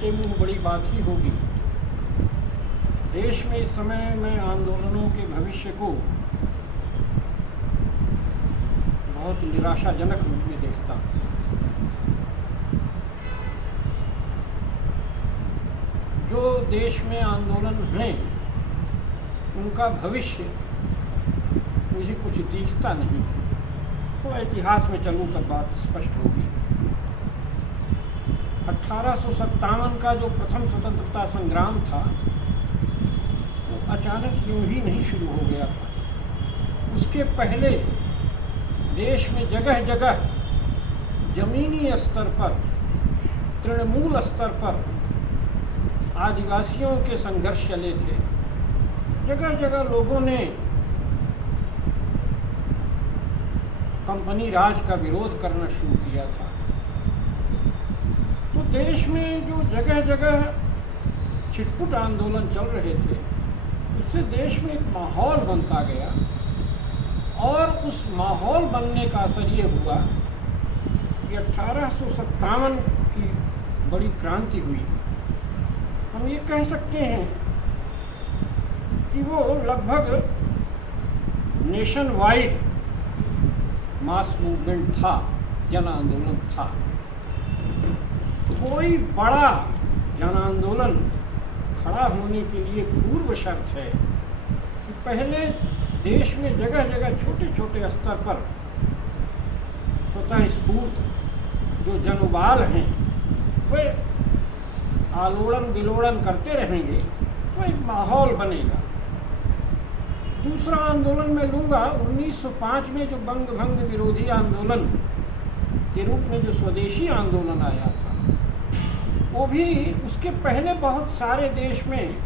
उल्टे मुंह बड़ी बात ही होगी। देश में इस समय मैं आंदोलनों के भविष्य को बहुत निराशाजनक रूप में देखता हूँ। जो देश में आंदोलन हैं उनका भविष्य मुझे कुछ दिखता नहीं। थोड़ा इतिहास में चलूँ तब बात स्पष्ट होगी। 1857 का जो प्रथम स्वतंत्रता संग्राम था वो अचानक यूं ही नहीं शुरू हो गया था। उसके पहले देश में जगह जगह जमीनी स्तर पर, तृणमूल स्तर पर आदिवासियों के संघर्ष चले थे। जगह जगह लोगों ने कंपनी राज का विरोध करना शुरू किया था। तो देश में जो जगह जगह छिटपुट आंदोलन चल रहे थे उससे देश में एक माहौल बनता गया और उस माहौल बनने का असर ये हुआ कि 1857 की बड़ी क्रांति हुई। हम ये कह सकते हैं कि वो लगभग नेशन वाइड मास मूवमेंट था, जन आंदोलन था। कोई बड़ा जन आंदोलन खड़ा होने के लिए पूर्व शर्त है कि पहले देश में जगह जगह छोटे छोटे स्तर पर स्वतः स्फूर्त जो जनउबाल हैं वे आलोड़न विलोड़न करते रहेंगे तो एक माहौल बनेगा। दूसरा आंदोलन मैं लूँगा 1905 में जो बंग भंग विरोधी आंदोलन के रूप में जो स्वदेशी आंदोलन आया था, वो भी उसके पहले बहुत सारे देश में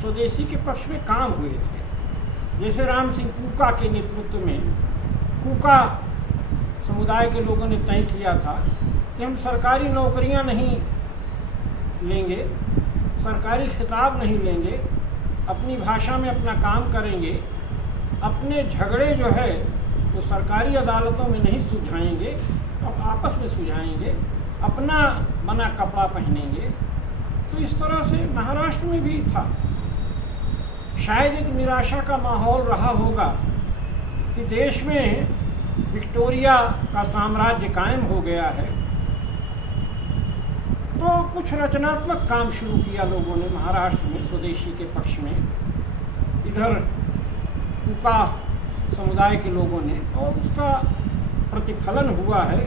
स्वदेशी के पक्ष में काम हुए थे। जैसे राम सिंह कूका के नेतृत्व में कूका समुदाय के लोगों ने तय किया था कि हम सरकारी नौकरियां नहीं लेंगे, सरकारी खिताब नहीं लेंगे, अपनी भाषा में अपना काम करेंगे, अपने झगड़े जो है वो सरकारी अदालतों में नहीं सुलझाएंगे और आपस में सुलझाएंगे, अपना बना कपड़ा पहनेंगे। तो इस तरह से महाराष्ट्र में भी था। शायद एक निराशा का माहौल रहा होगा कि देश में विक्टोरिया का साम्राज्य कायम हो गया है, तो कुछ रचनात्मक काम शुरू किया लोगों ने महाराष्ट्र में स्वदेशी के पक्ष में, इधर कूका समुदाय के लोगों ने, और उसका प्रतिफलन हुआ है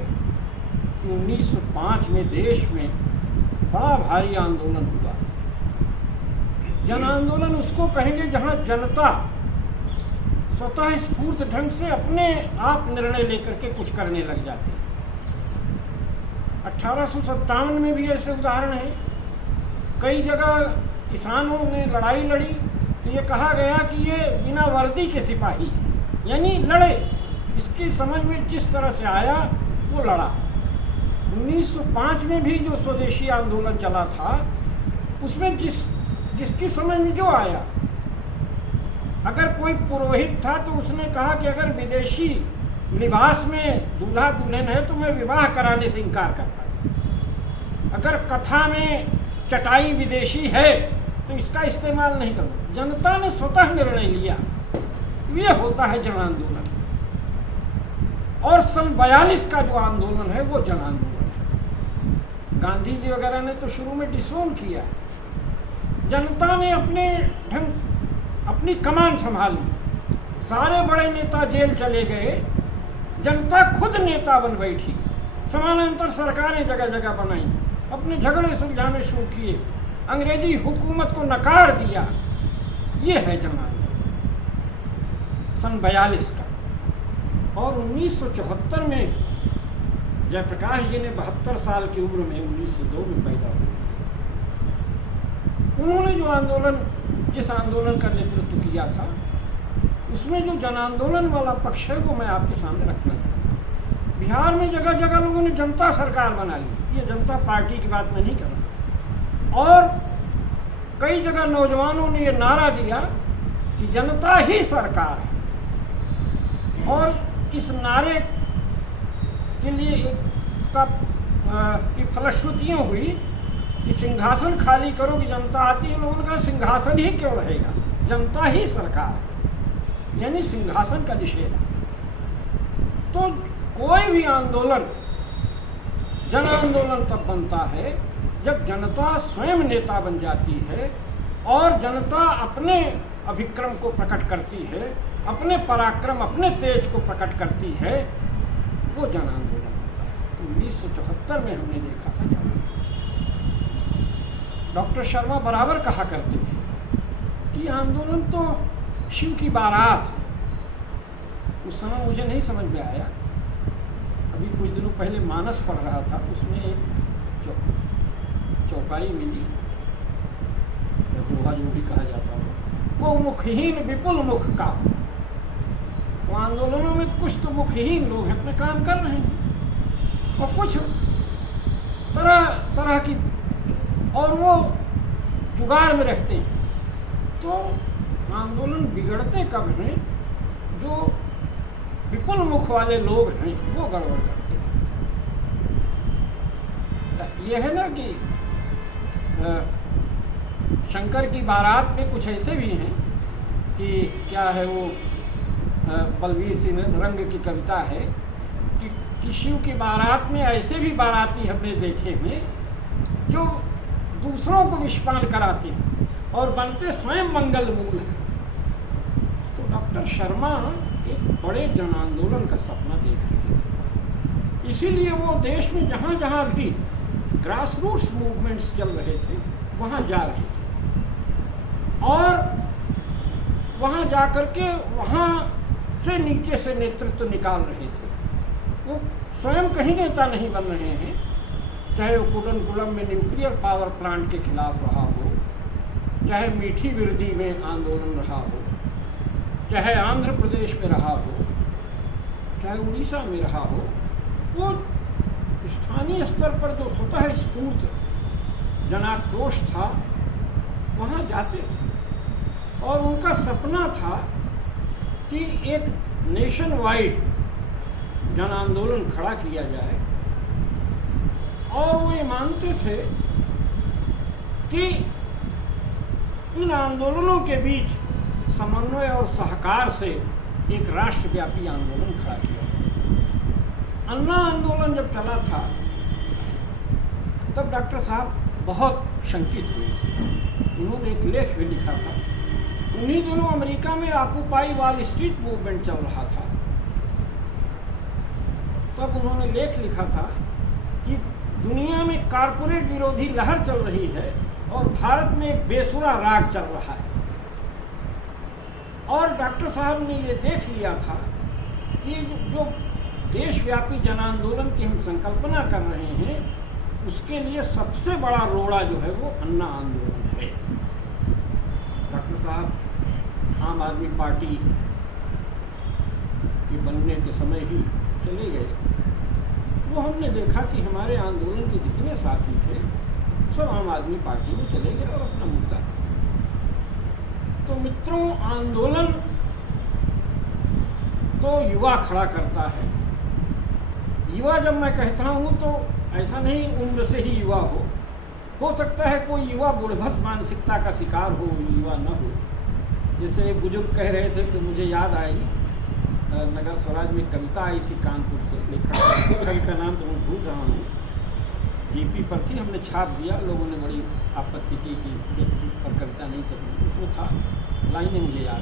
कि 1905 में देश में बड़ा भारी आंदोलन हुआ। जन आंदोलन उसको कहेंगे जहां जनता स्वतः स्फूर्त ढंग से अपने आप निर्णय लेकर के कुछ करने लग जाती है। 1857 में भी ऐसे उदाहरण हैं। कई जगह किसानों ने लड़ाई लड़ी तो ये कहा गया कि ये बिना वर्दी के सिपाही हैं, यानी लड़े, जिसकी समझ में जिस तरह से आया वो लड़ा। 1905 में भी जो स्वदेशी आंदोलन चला था उसमें जिसकी समझ में जो आया, अगर कोई पुरोहित था तो उसने कहा कि अगर विदेशी लिबास में दूल्हा दुल्हन है तो मैं विवाह कराने से इनकार करता हूँ। अगर कथा में चटाई विदेशी है तो इसका इस्तेमाल नहीं करूँ। जनता ने स्वतः निर्णय लिया। ये होता है जन आंदोलन। और सन 42 का जो आंदोलन है वो जन आंदोलन है। गांधी जी वगैरह ने तो शुरू में डिसोन किया। जनता ने अपने ढंग अपनी कमान संभाल ली। सारे बड़े नेता जेल चले गए, जनता खुद नेता बन बैठी। समानांतर सरकारें जगह जगह बनाई, अपने झगड़े सुलझाने शुरू किए, अंग्रेजी हुकूमत को नकार दिया। ये है जन आंदोलन सन 42 का। और 1974 में जयप्रकाश जी ने 72 साल की उम्र में 1902 में पैदा हुए थे। उन्होंने जो आंदोलन, जिस आंदोलन का नेतृत्व किया था, उसमें जो जन आंदोलन वाला पक्ष है वो मैं आपके सामने रखना चाहूँगा। बिहार में जगह जगह लोगों ने जनता सरकार बना ली। ये जनता पार्टी की बात मैं नहीं कर रहा। और कई जगह नौजवानों ने ये नारा दिया कि जनता ही सरकार है। और इस नारे के लिए की फलश्रुतियाँ हुई कि सिंहासन खाली करो कि जनता आती है। लोगों ने कहा सिंहासन ही क्यों रहेगा, जनता ही सरकार है, यानी सिंहासन का निषेध है। तो कोई भी आंदोलन जन आंदोलन तब बनता है जब जनता स्वयं नेता बन जाती है और जनता अपने अभिक्रम को प्रकट करती है, अपने पराक्रम, अपने तेज को प्रकट करती है, वो जन आंदोलन होता है। 1974 में हमने देखा था जन आंदोलन। डॉक्टर शर्मा बराबर कहा करते थे कि आंदोलन तो शिव की बारात है। उस समय मुझे नहीं समझ में आया। अभी कुछ दिनों पहले मानस पढ़ रहा था, उसमें एक चौपाई मिली, दोहा जो भी कहा जाता हो, वो मुखहीन विपुल मुख का। तो आंदोलनों में तो कुछ तो मुखहीन लोग हैं, अपने काम कर रहे हैं, और कुछ तरह तरह की और वो जुगाड़ में रहते हैं। तो आंदोलन बिगड़ते कब हैं? जो विपुल मुख वाले लोग हैं वो गड़बड़ करते हैं। ये है ना कि शंकर की बारात में कुछ ऐसे भी हैं कि क्या है वो बलवीर सिंह रंग की कविता है कि शिव की बारात में ऐसे भी बाराती हमने देखे हैं जो दूसरों को विषपान कराते हैं और बनते स्वयं मंगल मूल हैं। तो डॉक्टर शर्मा एक बड़े जन आंदोलन का सपना देख रहे थे, इसीलिए वो देश में जहाँ जहाँ भी ग्रास रूट्स मूवमेंट्स चल रहे थे वहाँ जा रहे थे और वहाँ जा कर के वहाँ से नीचे से नेतृत्व निकाल रहे थे। वो स्वयं कहीं नेता नहीं बन रहे हैं, चाहे वो कुडनकुलम में न्यूक्लियर पावर प्लांट के खिलाफ रहा हो, चाहे मीठी बिरदी में आंदोलन रहा हो, चाहे आंध्र प्रदेश में रहा हो, चाहे उड़ीसा में रहा हो, वो स्थानीय स्तर पर जो स्वतः स्फूर्त जनाक्रोश था वहाँ जाते थे और उनका सपना था कि एक नेशन वाइड जन आंदोलन खड़ा किया जाए। और वो ये मानते थे कि इन आंदोलनों के बीच समन्वय और सहकार से एक राष्ट्रव्यापी आंदोलन खड़ा किया जाए। अन्ना आंदोलन जब चला था तब डॉक्टर साहब बहुत शंकित हुए थे। उन्होंने एक लेख भी लिखा था। उन्हीं दिनों अमेरिका में ऑक्यूपाई वॉल स्ट्रीट मूवमेंट चल रहा था। तब उन्होंने लेख लिखा था कि दुनिया में कारपोरेट विरोधी लहर चल रही है और भारत में एक बेसुरा राग चल रहा है। और डॉक्टर साहब ने ये देख लिया था कि जो देशव्यापी जन आंदोलन की हम संकल्पना कर रहे हैं उसके लिए सबसे बड़ा रोड़ा जो है वो अन्ना आंदोलन है। डॉक्टर साहब आम आदमी पार्टी के बनने के समय ही चले गए। वो हमने देखा कि हमारे आंदोलन के जितने साथी थे सब आम आदमी पार्टी में चले गए और अपना मुद्दा। तो मित्रों, आंदोलन तो युवा खड़ा करता है। युवा जब मैं कहता हूँ तो ऐसा नहीं उम्र से ही युवा हो सकता है कोई युवा बुढ़भस मानसिकता का शिकार हो, युवा न हो। जैसे बुजुर्ग कह रहे थे तो मुझे याद आई नगर स्वराज में कविता आई थी कानपुर से, लेखक कवि का नाम तो मैं भूल रहा हूँ, जीपी पर थी, हमने छाप दिया, लोगों ने बड़ी आपत्ति की कि पर कविता नहीं चली। उसमें था, लाइनें मुझे याद,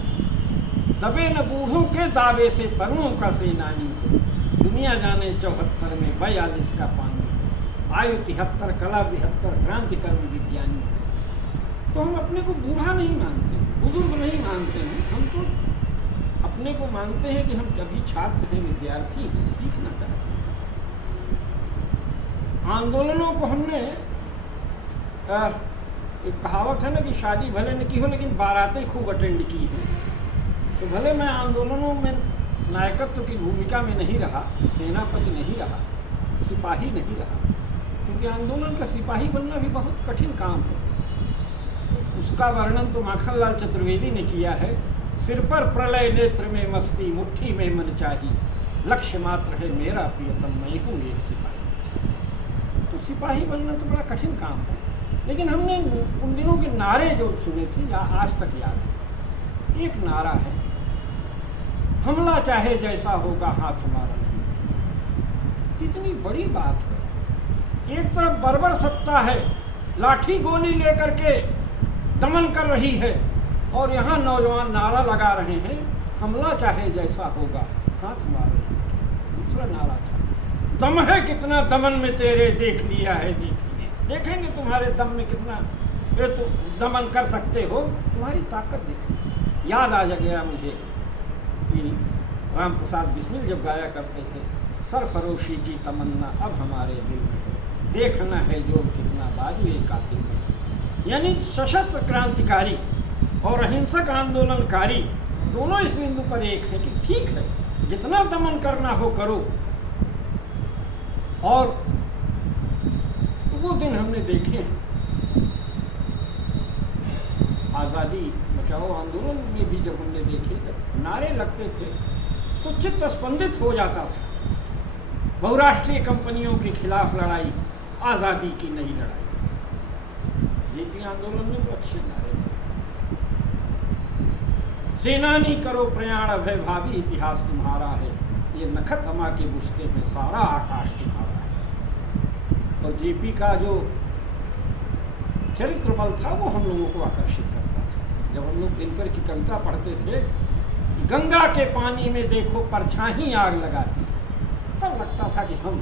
दबे न बूढ़ों के दावे से तरुणों का सेनानी हो, दुनिया जाने 74 में 42 का पानी, आयु 73 कला 72 क्रांति कर्म विज्ञानी है। तो हम अपने को बूढ़ा नहीं मानते, बुजुर्ग नहीं मानते हैं, हम तो अपने को मानते हैं कि हम अभी छात्र हैं, विद्यार्थी हैं, सीखना चाहते हैं। आंदोलनों को हमने एक कहावत है ना कि शादी भले न की हो लेकिन बारातें खूब अटेंड की हैं। तो भले मैं आंदोलनों में नायकत्व की भूमिका में नहीं रहा, सेनापति नहीं रहा, सिपाही नहीं रहा, क्योंकि आंदोलन का सिपाही बनना भी बहुत कठिन काम है। उसका वर्णन तो माखनलाल चतुर्वेदी ने किया है, सिर पर प्रलय नेत्र में मस्ती, मुट्ठी में मन चाही, लक्ष्य मात्र है मेरा प्रियतम, मैं हूँ एक सिपाही। तो सिपाही बनना तो बड़ा कठिन काम है। लेकिन हमने उन दिनों के नारे जो सुने थे या आज तक याद है। एक नारा है, हमला चाहे जैसा होगा हाथ हमारा नहीं। कितनी बड़ी बात है। एक तरफ बर्बर सत्ता है, लाठी गोली लेकर के दमन कर रही है, और यहाँ नौजवान नारा लगा रहे हैं, हमला चाहे जैसा होगा हाथ हमारा नहीं। दूसरा नारा था, दम है कितना दमन में तेरे, देख लिया है देख लिए। देखेंगे तुम्हारे दम में कितना ये तो दमन कर सकते हो, तुम्हारी ताकत देखिए। याद आ गया मुझे कि राम प्रसाद बिस्मिल जब गाया करते थे, सरफरोशी की तमन्ना अब हमारे दिल में है, देखना है जो कितना बाजू एक कातिल में। यानी सशस्त्र क्रांतिकारी और अहिंसक आंदोलनकारी दोनों इस बिंदु पर एक है कि ठीक है, जितना दमन करना हो करो। और वो दिन हमने देखे हैं। आज़ादी बचाओ आंदोलन में भी जब हमने देखे, जब नारे लगते थे तो चित्त स्पंदित हो जाता था। बहुराष्ट्रीय कंपनियों के खिलाफ लड़ाई, आज़ादी की नई लड़ाई। जेपी आंदोलन में तो अच्छे नारे थे, सेनानी करो प्रयाण अभय भावी इतिहास तुम्हारा है, ये नखत हमा के बुझते हैं सारा आकाश तुम्हारा है। और जेपी का जो चरित्र बल था वो हम लोगों को आकर्षित करता था। जब हम लोग दिनकर की कविता पढ़ते थे, गंगा के पानी में देखो परछाई आग लगाती, तब लगता था कि हम,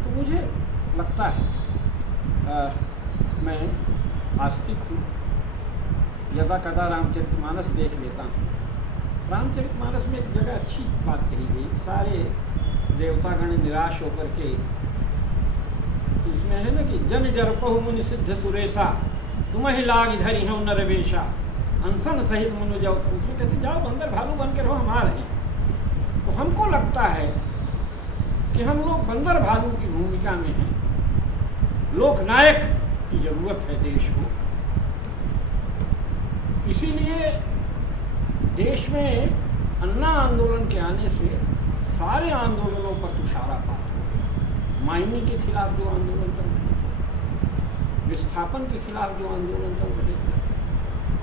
तो मुझे लगता है मैं आस्तिक हूँ, यदा कदा रामचरितमानस देख लेता हूँ। रामचरितमानस में एक जगह अच्छी बात कही गई, सारे देवतागण निराश होकर के, उसमें है ना कि जन डरपहु मुनि सिद्ध सुरेशा, तुम्हें लाग धरी है नरवेशा, अनसन सहित मनु जाओ। तो उसमें कैसे जाओ बंदर भालू बन के रहो, हम आ रहे हैं। तो हमको लगता है कि हम लोग बंदर भालू की भूमिका में हैं, लोकनायक की जरूरत है देश को। इसीलिए देश में अन्ना आंदोलन के आने से सारे आंदोलनों पर तुषारापात हो गया। माइनिंग के खिलाफ जो आंदोलन चल रहे थे, विस्थापन के खिलाफ जो आंदोलन चल रहे थे,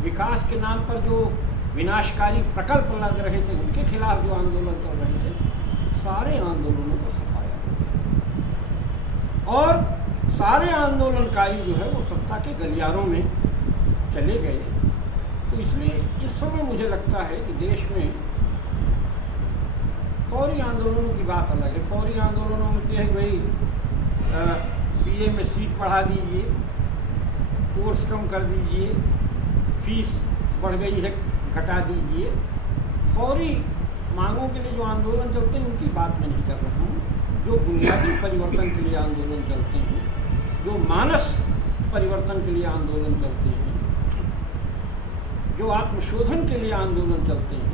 विकास के नाम पर जो विनाशकारी प्रकल्प लग रहे थे उनके खिलाफ जो आंदोलन चल रहे थे, सारे आंदोलनों का सफाया हो गया। और सारे आंदोलनकारी जो है वो सत्ता के गलियारों में चले गए। तो इसलिए इस समय मुझे लगता है कि देश में फौरी आंदोलनों की बात अलग है। फौरी आंदोलनों में तो है भाई बीए में सीट बढ़ा दीजिए, कोर्स कम कर दीजिए, फीस बढ़ गई है घटा दीजिए। फौरी मांगों के लिए जो आंदोलन चलते हैं उनकी बात मैं नहीं कर रहा हूँ। जो बुनियादी परिवर्तन के लिए आंदोलन चलते हैं, जो मानस परिवर्तन के लिए आंदोलन चलते हैं, जो आत्मशोधन के लिए आंदोलन चलते हैं,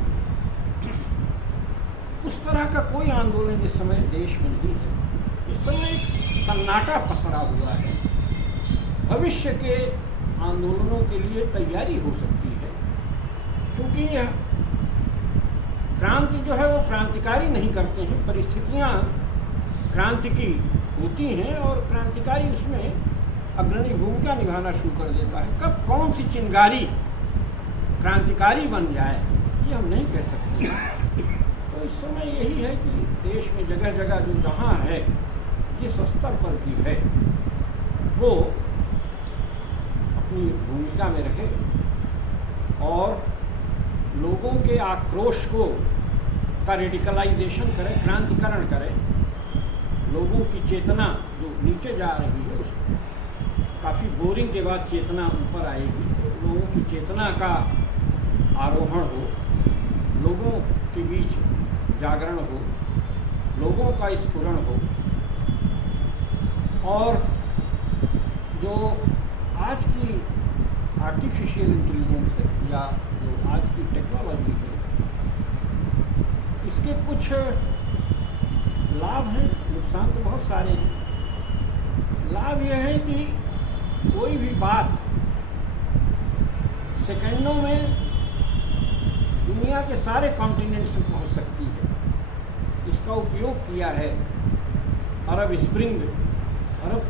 उस तरह का कोई आंदोलन इस समय देश में नहीं है। इस समय एक सन्नाटा पसरा हुआ है। भविष्य के आंदोलनों के लिए तैयारी हो सकती है, क्योंकि क्रांति जो है वो क्रांतिकारी नहीं करते हैं, परिस्थितियाँ क्रांति की होती हैं और क्रांतिकारी उसमें अग्रणी भूमिका निभाना शुरू कर देता है। कब कौन सी चिंगारी क्रांतिकारी बन जाए ये हम नहीं कह सकते। तो इस समय यही है कि देश में जगह जगह जो जहाँ है, जिस स्तर पर भी है, वो अपनी भूमिका में रहे और लोगों के आक्रोश को का रेडिकलाइजेशन करे, क्रांतिकरण करे। लोगों की चेतना जो नीचे जा रही है, उसको काफ़ी बोरिंग के बाद चेतना ऊपर आएगी। तो लोगों की चेतना का आरोहण हो, लोगों के बीच जागरण हो, लोगों का स्फुरण हो। और जो आज की आर्टिफिशियल इंटेलिजेंस है या जो आज की टेक्नोलॉजी है, इसके कुछ लाभ हैं, नुकसान तो बहुत सारे हैं। लाभ यह है कि कोई भी बात सेकंडों में दुनिया के सारे कॉन्टिनेंट्स में पहुंच सकती है। इसका उपयोग किया है अरब स्प्रिंग, अरब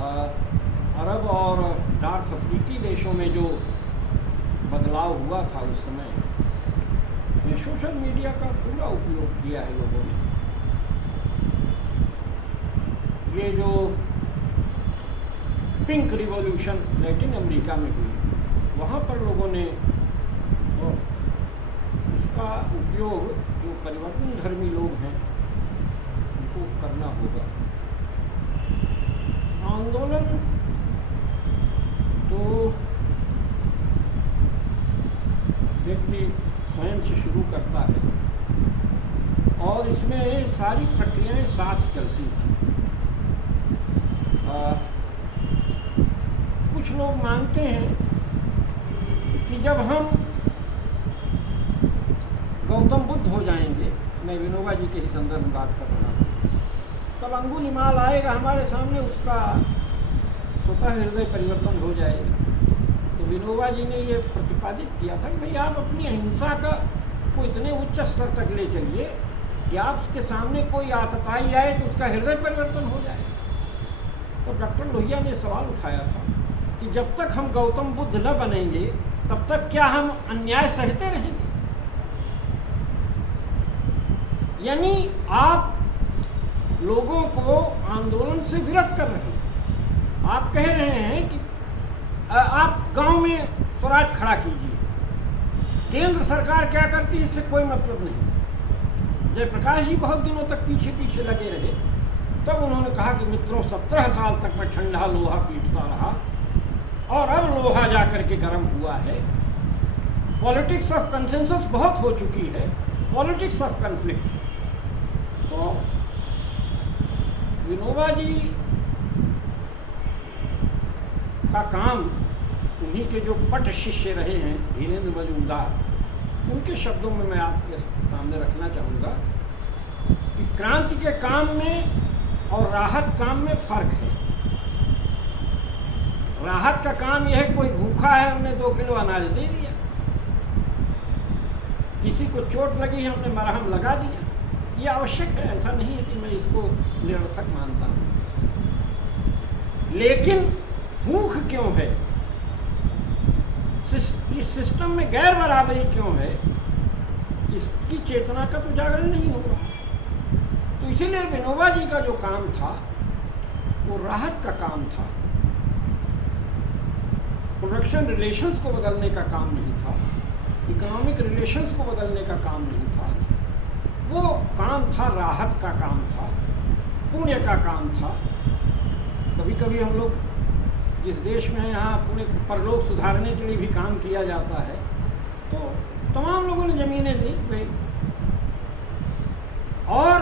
अरब और नॉर्थ अफ्रीकी देशों में जो बदलाव हुआ था उस समय, ये सोशल मीडिया का पूरा उपयोग किया है लोगों ने। ये जो पिंक रिवॉल्यूशन लैटिन अमेरिका में हुई, वहाँ पर लोगों ने उसका उपयोग, जो परिवर्तन धर्मी लोग हैं उनको करना होगा। आंदोलन तो व्यक्ति स्वयं से शुरू करता है और इसमें सारी प्रक्रियाएं साथ चलती हैं। कुछ लोग मानते हैं कि जब हम गौतम बुद्ध हो जाएंगे, मैं विनोबा जी के ही संदर्भ में बात कर रहा हूँ, तब अंगुलीमाल आएगा हमारे सामने, उसका स्वतः हृदय परिवर्तन हो जाएगा। तो विनोबा जी ने ये प्रतिपादित किया था कि भाई आप अपनी अहिंसा का को इतने उच्च स्तर तक ले चलिए कि आपके सामने कोई आतताई आए तो उसका हृदय परिवर्तन हो जाए। तो डॉक्टर लोहिया ने सवाल उठाया था कि जब तक हम गौतम बुद्ध न बनेंगे तब तक क्या हम अन्याय सहते रहेंगे? यानी आप लोगों को आंदोलन से विरत कर रहे हैं। आप कह रहे हैं कि आप गांव में स्वराज खड़ा कीजिए, केंद्र सरकार क्या करती है इससे कोई मतलब नहीं। जयप्रकाश जी बहुत दिनों तक पीछे पीछे लगे रहे, तब उन्होंने कहा कि मित्रों 17 साल तक मैं ठंडा लोहा पीटता रहा और अब लोहा जाकर के गर्म हुआ है। पॉलिटिक्स ऑफ कंसेंसस बहुत हो चुकी है, पॉलिटिक्स ऑफ कन्फ्लिक्ट। तो विनोबा जी का काम, उन्हीं के जो पट शिष्य रहे हैं धीरेन्द्र मजूमदार, उनके शब्दों में मैं आपके सामने रखना चाहूँगा कि क्रांति के काम में और राहत काम में फ़र्क है। राहत का काम यह है, कोई भूखा है हमने 2 किलो अनाज दे दिया, किसी को चोट लगी है हमने मरहम लगा दिया, ये आवश्यक है, ऐसा नहीं है कि मैं इसको निरर्थक मानता हूँ। लेकिन भूख क्यों है, इस सिस्टम में गैर बराबरी क्यों है, इसकी चेतना का तो जागरण नहीं हो रहा। तो इसीलिए विनोबा जी का जो काम था वो राहत का काम था, प्रोडक्शन रिलेशंस को बदलने का काम नहीं था, इकोनॉमिक रिलेशंस को बदलने का काम नहीं था। वो काम था राहत का काम था, पुण्य का काम था। कभी कभी हम लोग जिस देश में यहाँ पुण्य परलोक सुधारने के लिए भी काम किया जाता है, तो तमाम लोगों ने ज़मीनें दी भाई। और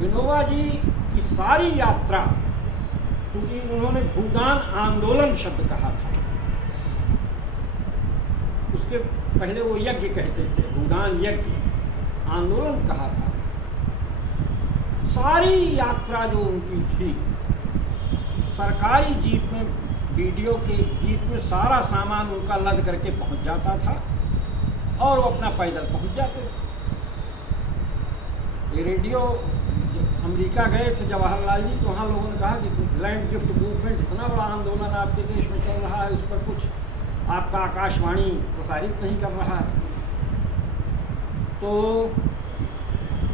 विनोबा जी की सारी यात्रा, क्योंकि उन्होंने भूदान आंदोलन शब्द कहा था, उसके पहले वो यज्ञ कहते थे, भूदान यज्ञ, आंदोलन कहा था। सारी यात्रा जो उनकी थी, सरकारी जीप में, बीडीओ के जीप में सारा सामान उनका लद करके पहुंच जाता था और वो अपना पैदल पहुंच जाते थे। ये रेडियो अमेरिका गए थे जवाहरलाल जी, तो वहाँ लोगों ने कहा कि लैंड गिफ्ट मूवमेंट, इतना बड़ा आंदोलन आपके देश में चल रहा है, उस पर कुछ आपका आकाशवाणी प्रसारित नहीं कर रहा है। तो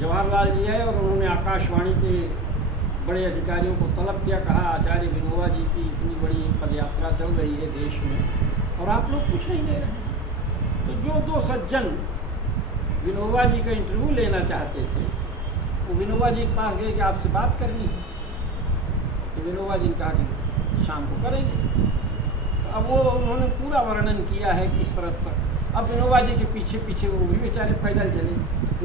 जवाहरलाल जी आए और उन्होंने आकाशवाणी के बड़े अधिकारियों को तलब किया, कहा आचार्य विनोबा जी की इतनी बड़ी पदयात्रा चल रही है देश में और आप लोग कुछ नहीं दे रहे हैं। तो जो 2 सज्जन विनोबा जी का इंटरव्यू लेना चाहते थे, वो विनोबा जी के पास गए कि आपसे बात करनी है। तो विनोबा जी ने कहा कि शाम को करेंगे। तो अब वो उन्होंने पूरा वर्णन किया है किस तरह से। अब विनोबा जी के पीछे पीछे वो भी बेचारे पैदल चले,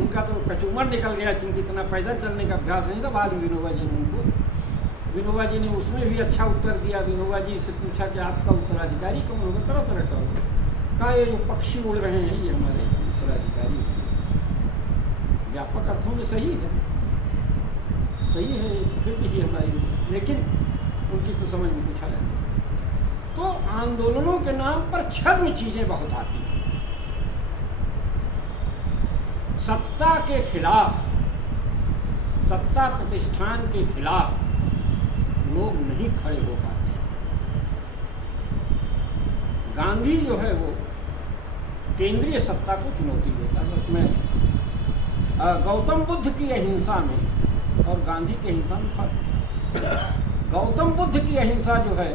उनका तो कचूमर निकल गया, क्योंकि इतना पैदल चलने का अभ्यास नहीं था। बाद में विनोबा जी ने विनोबा जी ने उसमें भी अच्छा उत्तर दिया। विनोबा जी से पूछा कि आपका उत्तराधिकारी कौन होगा, तरह तरह से होगा। कहा ये जो पक्षी उड़ रहे हैं ये हमारे उत्तराधिकारी। व्यापक अर्थों में सही है, सही है, कृति ही हमारी, लेकिन उनकी तो समझ में कुछ आया। तो आंदोलनों के नाम पर छद्म चीज़ें बहुत आती हैं। सत्ता के खिलाफ सत्ता प्रतिष्ठान के खिलाफ लोग नहीं खड़े हो पाते। गांधी जो है वो केंद्रीय सत्ता को चुनौती देता है। बस मैं गौतम बुद्ध की अहिंसा में और गांधी की अहिंसा में फर्क। गौतम बुद्ध की अहिंसा जो है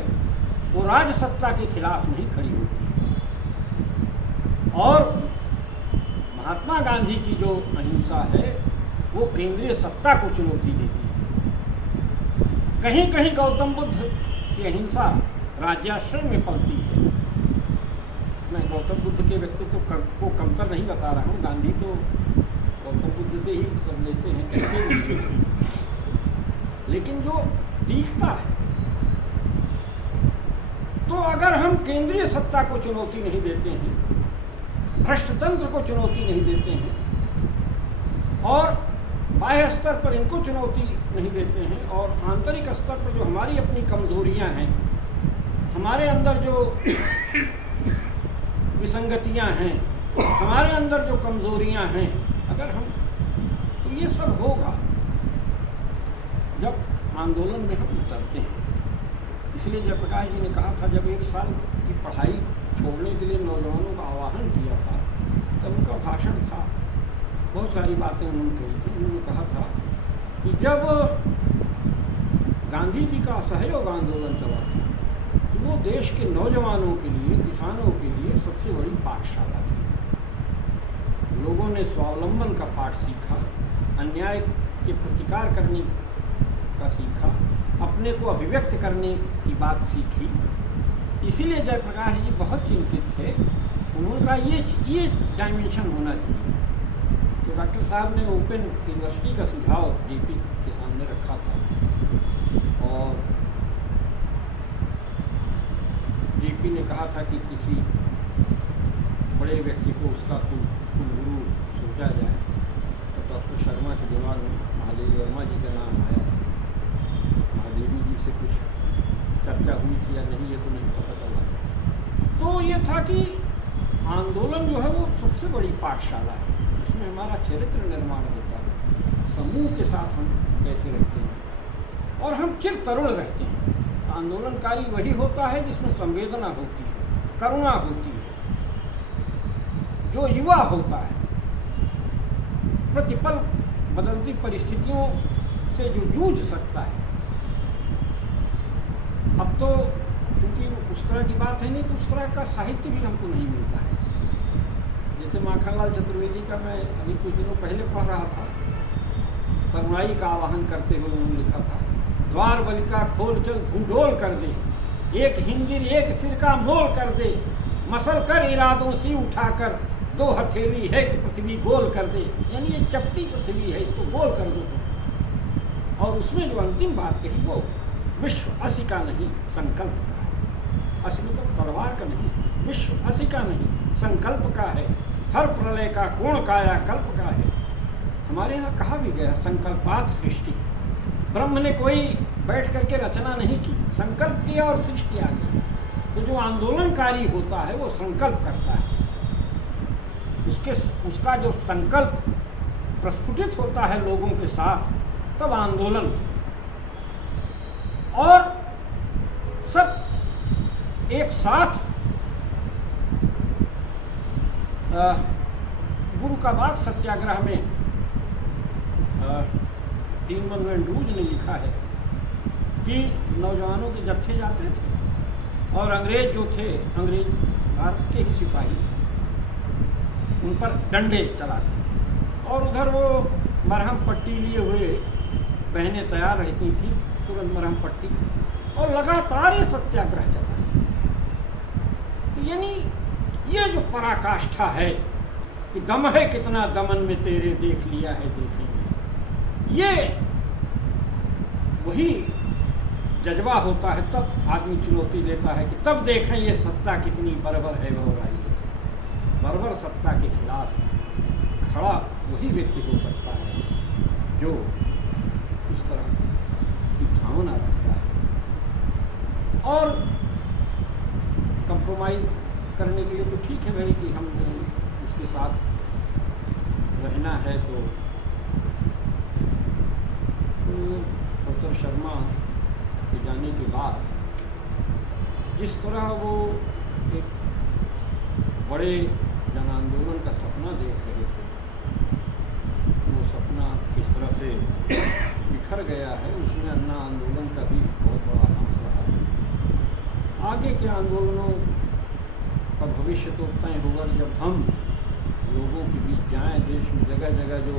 वो राजसत्ता के खिलाफ नहीं खड़ी होती और महात्मा गांधी की जो अहिंसा है वो केंद्रीय सत्ता को चुनौती देती है। कहीं कहीं गौतम बुद्ध की अहिंसा राज्याश्रय में पलती है। मैं गौतम बुद्ध के व्यक्तित्व को कमतर नहीं बता रहा हूँ, गांधी तो गौतम बुद्ध से ही सब लेते हैं, कहते भी हैं। लेकिन जो तीक्ष्णता है, तो अगर हम केंद्रीय सत्ता को चुनौती नहीं देते हैं, भ्रष्ट तंत्र को चुनौती नहीं देते हैं और बाह्य स्तर पर इनको चुनौती नहीं देते हैं और आंतरिक स्तर पर जो हमारी अपनी कमजोरियां हैं, हमारे अंदर जो विसंगतियां हैं, हमारे अंदर जो कमजोरियां हैं, अगर हम तो ये सब होगा जब आंदोलन में हम उतरते हैं। इसलिए जयप्रकाश जी ने कहा था, जब 1 साल की पढ़ाई छोड़ने के लिए नौजवानों का आह्वान किया था, तब उनका भाषण था, बहुत सारी बातें उन्होंने कही थी। उन्होंने कहा था कि जब गांधी जी का असहयोग आंदोलन चला था तो वो देश के नौजवानों के लिए, किसानों के लिए सबसे बड़ी पाठशाला थी। लोगों ने स्वावलंबन का पाठ सीखा, अन्याय के प्रतिकार करने का सीखा, अपने को अभिव्यक्त करने की बात सीखी। इसीलिए जयप्रकाश जी बहुत चिंतित थे। उन्होंने कहा ये डायमेंशन होना चाहिए। तो डॉक्टर साहब ने ओपन यूनिवर्सिटी का सुझाव जेपी के सामने रखा था और जेपी ने कहा था कि किसी बड़े व्यक्ति को उसका कुलगुरु सोचा जाए। तो डॉक्टर शर्मा के दिमाग में महादेवी वर्मा जी का नाम आया था। महादेवी जी से कुछ चर्चा हुई थी या नहीं, ये तो नहीं पता चला। तो ये था कि आंदोलन जो है वो सबसे बड़ी पाठशाला है। उसमें हमारा चरित्र निर्माण होता है, समूह के साथ हम कैसे रहते हैं और हम चिर तरुण रहते हैं। आंदोलनकारी वही होता है जिसमें संवेदना होती है, करुणा होती है, जो युवा होता है, प्रतिपल बदलती परिस्थितियों से जो जूझ सकता है। अब तो क्योंकि उस तरह की बात है नहीं, तो उस तरह का साहित्य भी हमको नहीं मिलता है। जैसे माखनलाल चतुर्वेदी का मैं अभी कुछ दिनों पहले पढ़ रहा था, तरुणाई का आवाहन करते हुए उन्होंने लिखा था, द्वार बलिका खोल चल भूडोल कर दे, एक हिंगिर एक सिर का मोल कर दे, मसल कर इरादों से उठाकर, 2 हथेली है कि पृथ्वी गोल कर दे। यानी ये चपटी पृथ्वी है, इसको गोल कर दो तो। और उसमें जो अंतिम बात कही वो विश्व असी का नहीं संकल्प का है। असी मतलब तलवार का नहीं, विश्व असी का नहीं संकल्प का है। हर प्रलय का कोण काया कल्प का है। हमारे यहाँ कहा भी गया, संकल्पात सृष्टि। ब्रह्म ने कोई बैठ करके रचना नहीं की, संकल्प किया और सृष्टि आ गई। तो जो आंदोलनकारी होता है वो संकल्प करता है, उसका जो संकल्प प्रस्फुटित होता है लोगों के साथ, तब आंदोलन। और सब एक साथ गुरु का बाग सत्याग्रह में दीनबंधु एंड्रूज ने लिखा है कि नौजवानों के जत्थे जाते थे और अंग्रेज जो थे, अंग्रेज भारत के ही सिपाही, उन पर डंडे चलाते थे और उधर वो मरहम पट्टी लिए हुए बहनें तैयार रहती थी, तुरंत मरहम पट्टी, और लगातार ये सत्याग्रह चला। यानी ये जो पराकाष्ठा है कि दम है कितना दमन में तेरे, देख लिया है देखेंगे, ये वही जज्बा होता है। तब आदमी चुनौती देता है कि तब देखें ये सत्ता कितनी बर्बर है बौराई है। बर्बर सत्ता के खिलाफ खड़ा वही व्यक्ति हो सकता है जो इस तरह की भावना रखता है। और कंप्रोमाइज़ करने के लिए तो ठीक है भाई कि हम इसके साथ रहना है तो बाद जिस तरह वो एक बड़े जन आंदोलन का सपना देख रहे थे, वो सपना किस तरह से बिखर गया है, उसमें अन्ना आंदोलन का भी बहुत बड़ा हाथ रहा है। आगे के आंदोलनों का भविष्य तो तय होगा जब हम लोगों के बीच जाएं। देश में जगह जगह जो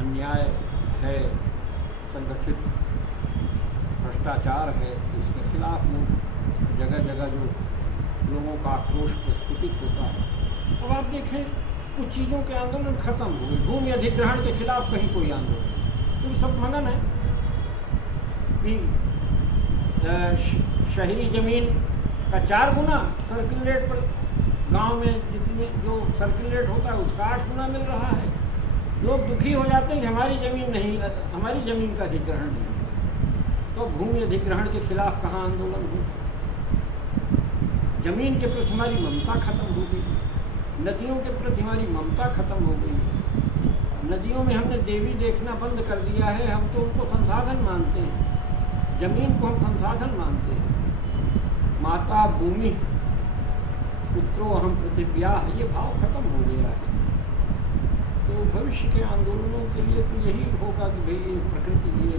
अन्याय है, संगठित भ्रष्टाचार है, उसके खिलाफ जगह जगह जो लोगों का आक्रोश प्रस्फुटित होता है। अब आप देखें कुछ चीज़ों के आंदोलन खत्म हुए। भूमि अधिग्रहण के खिलाफ कहीं कोई आंदोलन, क्योंकि सब मगन है कि शहरी ज़मीन का 4 गुना सर्किल रेट पर, गांव में जितने जो सर्किल रेट होता है उसका 8 गुना मिल रहा है। लोग दुखी हो जाते हैं कि हमारी ज़मीन नहीं, हमारी ज़मीन का अधिग्रहण नहीं। तो भूमि अधिग्रहण के खिलाफ कहाँ आंदोलन हो? ज़मीन के प्रति हमारी ममता खत्म हो गई, नदियों के प्रति हमारी ममता खत्म हो गई। नदियों में हमने देवी देखना बंद कर दिया है। हम तो उनको संसाधन मानते हैं, ज़मीन को हम संसाधन मानते हैं। माता भूमि पुत्रो हम पृथिव्याः, ये भाव खत्म हो गया है। तो भविष्य के आंदोलनों के लिए तो यही होगा कि भाई ये प्रकृति, ये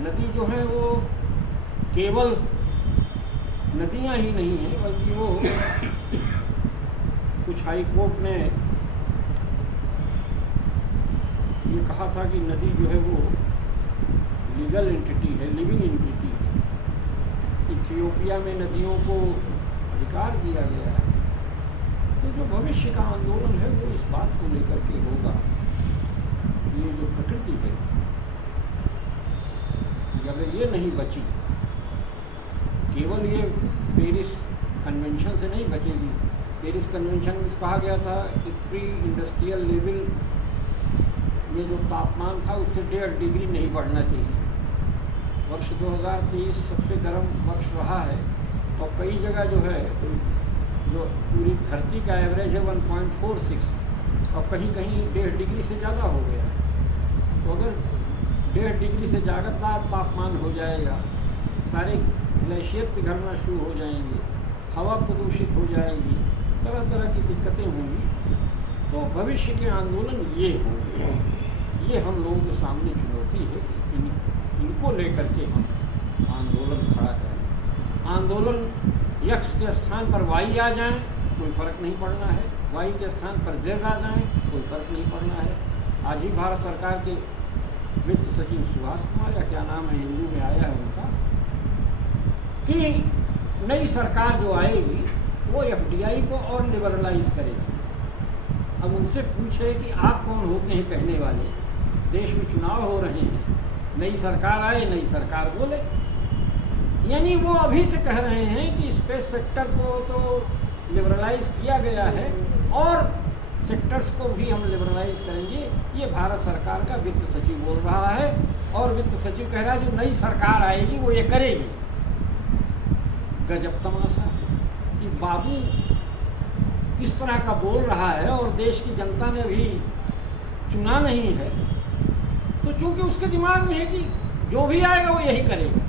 नदी जो है वो केवल नदियाँ ही नहीं हैं, बल्कि वो कुछ हाई कोर्ट ने ये कहा था कि नदी जो है वो लीगल एंटिटी है, लिविंग एंटिटी है। इथियोपिया में नदियों को अधिकार दिया गया है। तो जो भविष्य का आंदोलन है वो इस बात को लेकर के होगा, ये जो प्रकृति है अगर ये नहीं बची, केवल ये पेरिस कन्वेंशन से नहीं बचेगी। पेरिस कन्वेंशन में कहा गया था कि प्री इंडस्ट्रियल लेवल में जो तापमान था उससे 1.5 डिग्री नहीं बढ़ना चाहिए। वर्ष 2023 सबसे गर्म वर्ष रहा है और कई जगह जो है जो पूरी धरती का एवरेज है 1.46 और कहीं कहीं 1.5 डिग्री से ज़्यादा हो गया है। तो अगर 1.5 डिग्री से ज़्यादा तापमान हो जाएगा, सारे ग्लेशियर पिघलना शुरू हो जाएंगे, हवा प्रदूषित हो जाएगी, तरह तरह की दिक्कतें होंगी। तो भविष्य के आंदोलन ये होंगे। ये हम लोगों के सामने चुनौती है कि इनको लेकर के हम आंदोलन खड़ा करें। आंदोलन यक्ष के स्थान पर वाई आ जाएं, कोई फ़र्क नहीं पड़ना है। वाई के स्थान पर जेड आ जाएं, कोई फ़र्क नहीं पड़ना है। आज ही भारत सरकार के वित्त सचिव सुभाष कुमार, या क्या नाम है, हिंदी में आया है उनका, कि नई सरकार जो आएगी वो एफडीआई को और लिबरलाइज करेगी। अब उनसे पूछे कि आप कौन होते हैं कहने वाले, देश में चुनाव हो रहे हैं, नई सरकार आए, नई सरकार बोले। यानी वो अभी से कह रहे हैं कि स्पेस सेक्टर को तो लिबरलाइज किया गया है और सेक्टर्स को भी हम लिबरलाइज करेंगे। ये भारत सरकार का वित्त सचिव बोल रहा है और वित्त सचिव कह रहा है जो नई सरकार आएगी वो ये करेगी। गजब तमाशा है कि बाबू किस तरह का बोल रहा है और देश की जनता ने भी चुना नहीं है, तो चूंकि उसके दिमाग में है कि जो भी आएगा वो यही करेगा।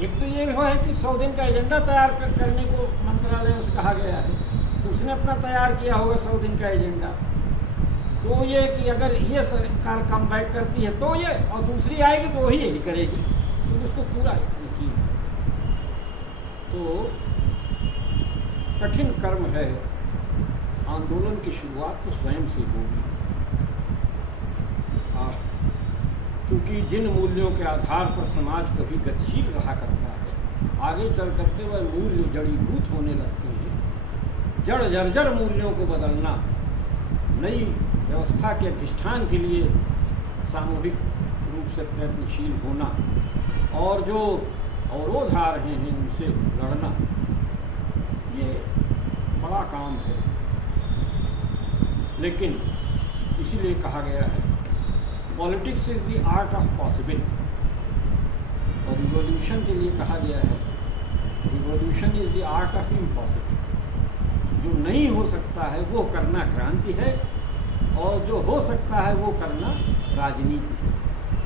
एक तो ये है कि 100 दिन का एजेंडा तैयार करने को मंत्रालय से कहा गया है, तो उसने अपना तैयार किया होगा 100 दिन का एजेंडा। तो ये कि अगर ये सरकार कम बैक करती है तो ये, और दूसरी आएगी तो वही यही करेगी, तो उसको पूरा यकीन है। तो कठिन कर्म है, आंदोलन की शुरुआत तो स्वयं से होगी। क्योंकि जिन मूल्यों के आधार पर समाज कभी गतिशील रहा करता है, आगे चल करके वह मूल्य जड़ीभूत होने लगते हैं। जड़ जर्जर मूल्यों को बदलना, नई व्यवस्था के अधिष्ठान के लिए सामूहिक रूप से प्रयत्नशील होना और जो अवरोध आ रहे हैं उनसे लड़ना, ये बड़ा काम है। लेकिन इसीलिए कहा गया है politics is the art of possible, और रिवॉल्यूशन के लिए कहा गया है revolution is the art of impossible. जो नहीं हो सकता है वो करना क्रांति है और जो हो सकता है वो करना राजनीति है।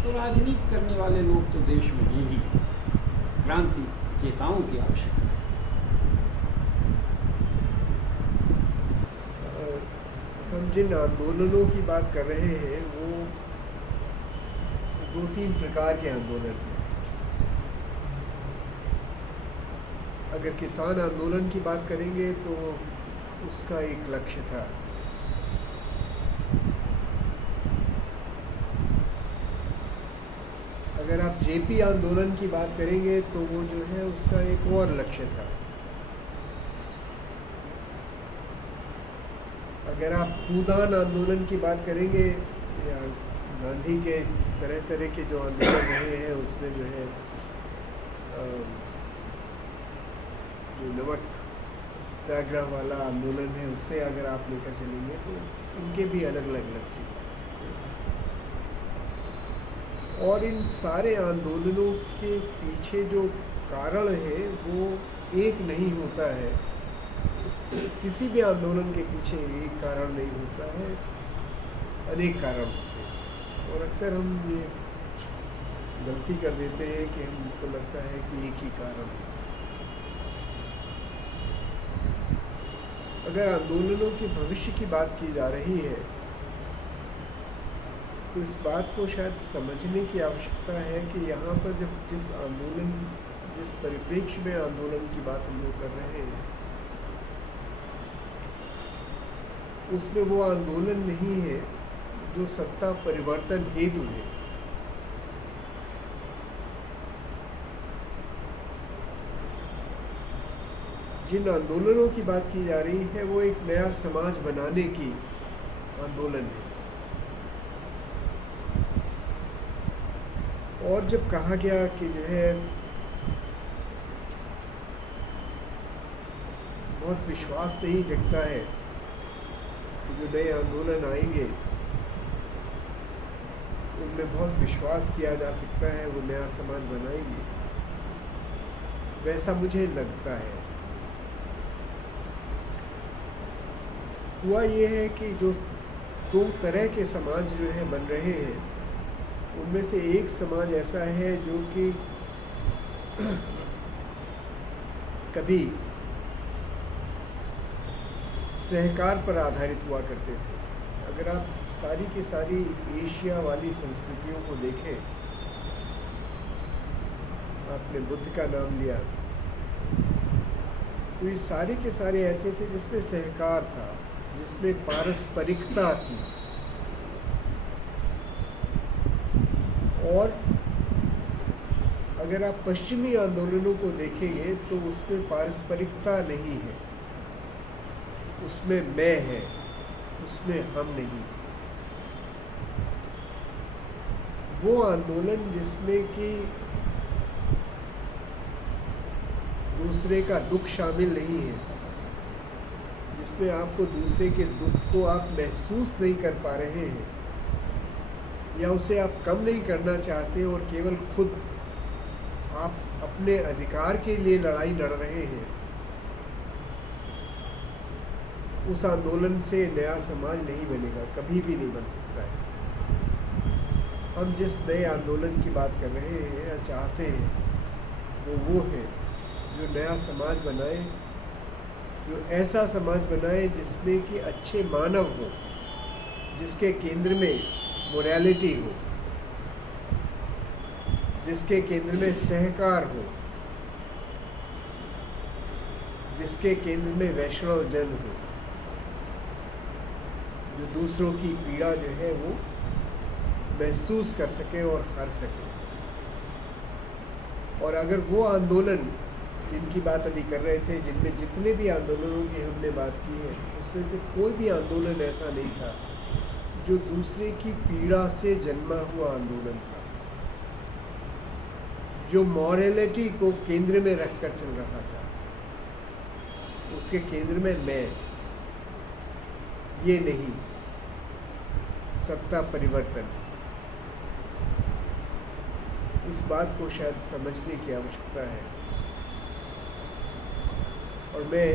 तो राजनीति करने वाले लोग तो देश में हैं ही। क्रांति चेताओं की आवश्यकता है। हम जिन आंदोलनों की बात कर रहे हैं वो 2-3 प्रकार के आंदोलन हैं। अगर किसान आंदोलन की बात करेंगे तो उसका एक लक्ष्य था। अगर आप जेपी आंदोलन की बात करेंगे तो वो जो है उसका एक और लक्ष्य था। अगर आप भूदान आंदोलन की बात करेंगे या गांधी के तरह तरह के जो आंदोलन रहे हैं उसमें जो है जो नमक सत्याग्रह वाला आंदोलन है उससे अगर आप लेकर चलेंगे तो उनके भी अलग अलग लक्ष्य। और इन सारे आंदोलनों के पीछे जो कारण है वो एक नहीं होता है। किसी भी आंदोलन के पीछे एक कारण नहीं होता है, अनेक कारण होते हैं। और अक्सर हम ये गलती कर देते हैं कि हमको लगता है कि एक ही कारण है। अगर आंदोलनों के भविष्य की बात की जा रही है तो इस बात को शायद समझने की आवश्यकता है कि यहाँ पर जिस परिप्रेक्ष्य में आंदोलन की बात हम लोग कर रहे हैं उसमें वो आंदोलन नहीं है जो सत्ता परिवर्तन हेतु है। जिन आंदोलनों की बात की जा रही है वो एक नया समाज बनाने की आंदोलन है। और जब कहा गया कि जो है बहुत विश्वास नहीं जगता है कि जो नए आंदोलन आएंगे उनमें बहुत विश्वास किया जा सकता है, वो नया समाज बनाएंगे, वैसा मुझे लगता है। हुआ ये है कि जो 2 तरह के समाज जो है बन रहे हैं उनमें से एक समाज ऐसा है जो कि कभी सहकार पर आधारित हुआ करते थे। अगर आप सारी की सारी एशिया वाली संस्कृतियों को देखें, आपने बुद्ध का नाम लिया, तो ये सारे के सारे ऐसे थे जिसमें सहकार था, जिसमें पारस्परिकता थी। और अगर आप पश्चिमी आंदोलनों को देखेंगे तो उसमें पारस्परिकता नहीं है, उसमें मैं है, उसमें हम नहीं। वो आंदोलन जिसमें कि दूसरे का दुख शामिल नहीं है, जिसमें आपको दूसरे के दुख को आप महसूस नहीं कर पा रहे हैं या उसे आप कम नहीं करना चाहते और केवल खुद आप अपने अधिकार के लिए लड़ाई लड़ रहे हैं, उस आंदोलन से नया समाज नहीं बनेगा, कभी भी नहीं बन सकता है। हम जिस नए आंदोलन की बात कर रहे हैं या चाहते हैं वो है जो नया समाज बनाए, जो ऐसा समाज बनाए जिसमें कि अच्छे मानव हो, जिसके केंद्र में मोरालिटी हो, जिसके केंद्र में सहकार हो, जिसके केंद्र में वैष्णव जन हो, जो दूसरों की पीड़ा जो है वो महसूस कर सके और हर सके। और अगर वो आंदोलन जिनकी बात अभी कर रहे थे, जिनमें जितने भी आंदोलनों की हमने बात की है, उसमें से कोई भी आंदोलन ऐसा नहीं था जो दूसरे की पीड़ा से जन्मा हुआ आंदोलन था, जो मॉरलिटी को केंद्र में रखकर चल रहा था। उसके केंद्र में मैं, ये नहीं सत्ता परिवर्तन। इस बात को शायद समझने की आवश्यकता है। और मैं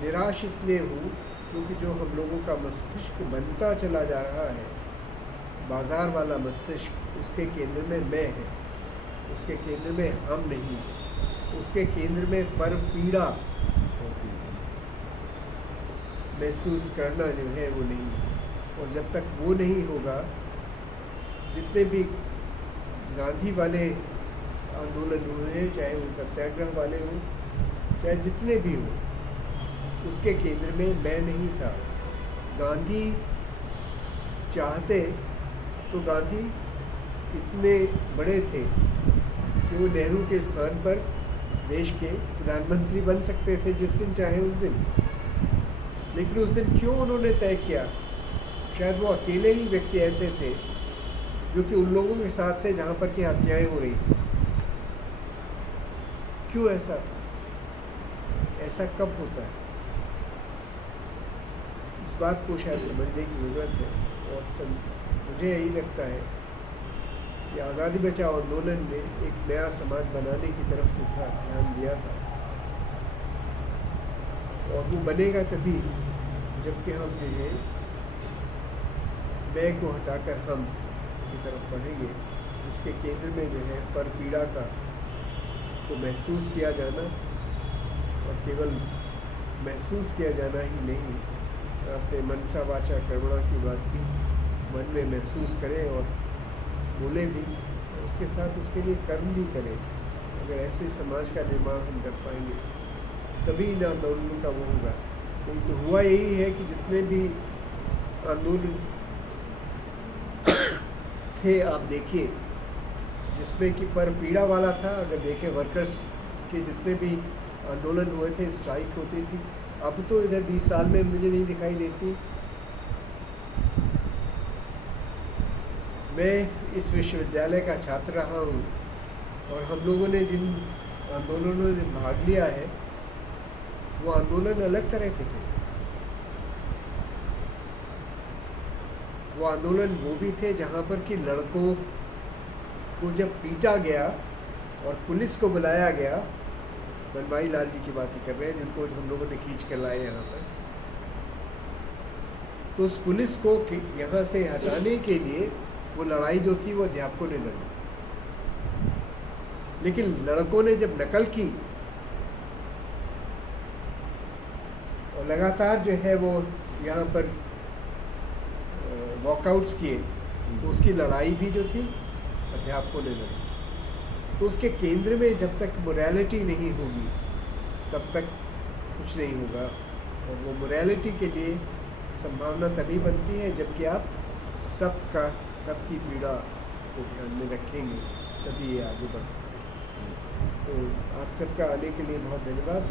निराश इसलिए हूँ क्योंकि जो हम लोगों का मस्तिष्क बनता चला जा रहा है बाजार वाला मस्तिष्क, उसके केंद्र में मैं है, उसके केंद्र में हम नहीं है, उसके केंद्र में पर पीड़ा होती है, महसूस करना जो है वो नहीं है। और जब तक वो नहीं होगा, जितने भी गांधी वाले आंदोलन हुए, चाहे वो सत्याग्रह वाले हों, चाहे जितने भी हों, उसके केंद्र में मैं नहीं था। गांधी चाहते तो गांधी इतने बड़े थे कि वो नेहरू के स्थान पर देश के प्रधानमंत्री बन सकते थे जिस दिन चाहे उस दिन। लेकिन उस दिन क्यों उन्होंने तय किया? शायद वो अकेले ही व्यक्ति ऐसे थे जो कि उन लोगों के साथ थे जहाँ पर की हत्याएं हो रही थी। क्यों ऐसा था? ऐसा कब होता है? इस बात को शायद समझने की ज़रूरत है। और मुझे यही लगता है कि आज़ादी बचाओ आंदोलन ने एक नया समाज बनाने की तरफ जो था ध्यान दिया था, और वो बनेगा तभी जबकि हम जो है मैं को हटाकर हम की तरफ बढ़ेंगे, जिसके केंद्र में जो है पर पीड़ा का को महसूस किया जाना, और केवल महसूस किया जाना ही नहीं, अपने मनसा वाचा कर्मणा की बात की, मन में महसूस करें और बोले भी, और उसके साथ उसके लिए कर्म भी करें। अगर ऐसे समाज का निर्माण हम कर पाएंगे तभी इन आंदोलनों का वो होगा। नहीं तो हुआ यही है कि जितने भी आंदोलन थे, आप देखिए, जिसमें कि पर पीड़ा वाला था, अगर देखें वर्कर्स के जितने भी आंदोलन हुए थे, स्ट्राइक होती थी, अब तो इधर 20 साल में मुझे नहीं दिखाई देती। मैं इस विश्वविद्यालय का छात्र रहा हूँ, और हम लोगों ने जिन आंदोलनों में भाग लिया है, वो आंदोलन अलग तरह के थे। वो आंदोलन वो भी थे जहाँ पर कि लड़कों को जब पीटा गया और पुलिस को बुलाया गया, बनवारी लाल जी की बात ही कर रहे हैं जिनको हम लोगों ने खींच कर लाए यहाँ पर, तो उस पुलिस को यहाँ से हटाने के लिए वो लड़ाई जो थी वो अध्यापकों ने लड़ी। लेकिन लड़कों ने जब नकल की और लगातार जो है वो यहाँ पर वॉकआउट्स किए, तो उसकी लड़ाई भी जो थी अध्यापकों ने लड़ी। तो उसके केंद्र में जब तक मोरालिटी नहीं होगी तब तक कुछ नहीं होगा, और वो मोरालिटी के लिए संभावना तभी बनती है जबकि आप सबकी पीड़ा को ध्यान में रखेंगे, तभी ये आगे बढ़ सकते हैं। तो आप सबका आने के लिए बहुत धन्यवाद।